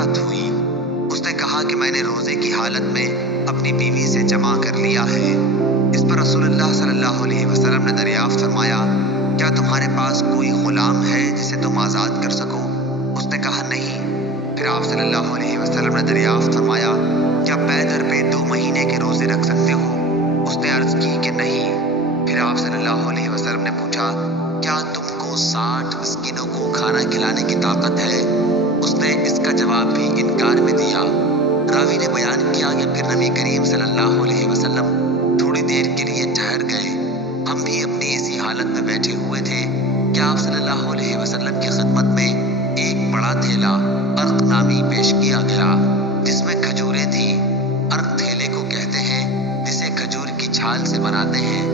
بات ہوئی؟ اس نے کہا کہ میں نے روزے کی حالت میں اپنی بیوی سے جمع کر لیا ہے۔ اس پر رسول اللہ صلی اللہ علیہ وسلم نے دریافت فرمایا، کیا تمہارے پاس کوئی غلام ہے جسے تم آزاد کر سکو؟ اس نے کہا نہیں۔ پھر آپ صلی اللہ علیہ وسلم نے دریافت فرمایا، کیا پے در پہ 2 مہینے کے روزے رکھ سکتے ہو؟ اس نے عرض کی کہ نہیں۔ پھر آپ صلی اللہ علیہ وسلم نے پوچھا، کیا تم کو 60 مسکینوں کو کھانا کھلانے کی طاقت ہے؟ اس نے اس کا جواب بھی انکار میں دیا۔ راوی نے بیان کیا کہ پھر نبی کریم صلی اللہ علیہ وسلم تھوڑی دیر کے لیے ٹھہر گئے۔ ہم بھی اپنی اسی حالت میں بیٹھے ہوئے تھے کہ آپ صلی اللہ علیہ وسلم کی خدمت میں ایک بڑا تھیلا عرق نامی پیش کیا گیا جس میں کھجوریں تھیں۔ عرق تھیلے کو کہتے ہیں جسے کھجور کی چھال سے بناتے ہیں۔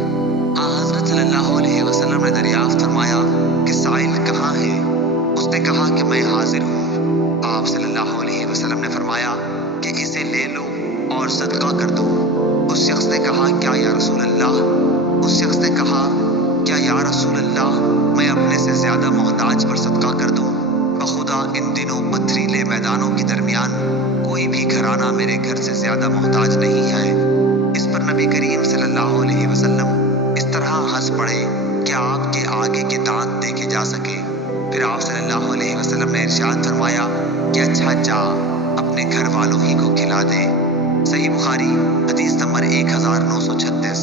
حضرت صلی اللہ علیہ وسلم نے دریافت فرمایا کہ سائل کہاں ہے؟ اس نے کہا کہ میں حاضر ہوں۔ آپ صلی اللہ علیہ وسلم نے فرمایا کہ اسے لے لو اور صدقہ کر دو۔ اس شخص نے کہا، کیا یا رسول اللہ؟ اس شخص نے کہا، کیا یا رسول اللہ میں اپنے سے زیادہ محتاج پر صدقہ کر دوں؟ بخدا ان دنوں پتھریلے میدانوں کے درمیان کوئی بھی گھرانہ میرے گھر سے زیادہ محتاج نہیں ہے۔ اس پر نبی کریم صلی اللہ علیہ وسلم اس طرح ہنس پڑے کہ آپ کے آگے کے دانت دیکھے جا سکے۔ پھر آپ صلی اللہ علیہ وسلم نے ارشاد فرمایا کہ اچھا جا اپنے گھر والوں ہی کو کھلا دے۔ صحیح بخاری حدیث نمبر 1936۔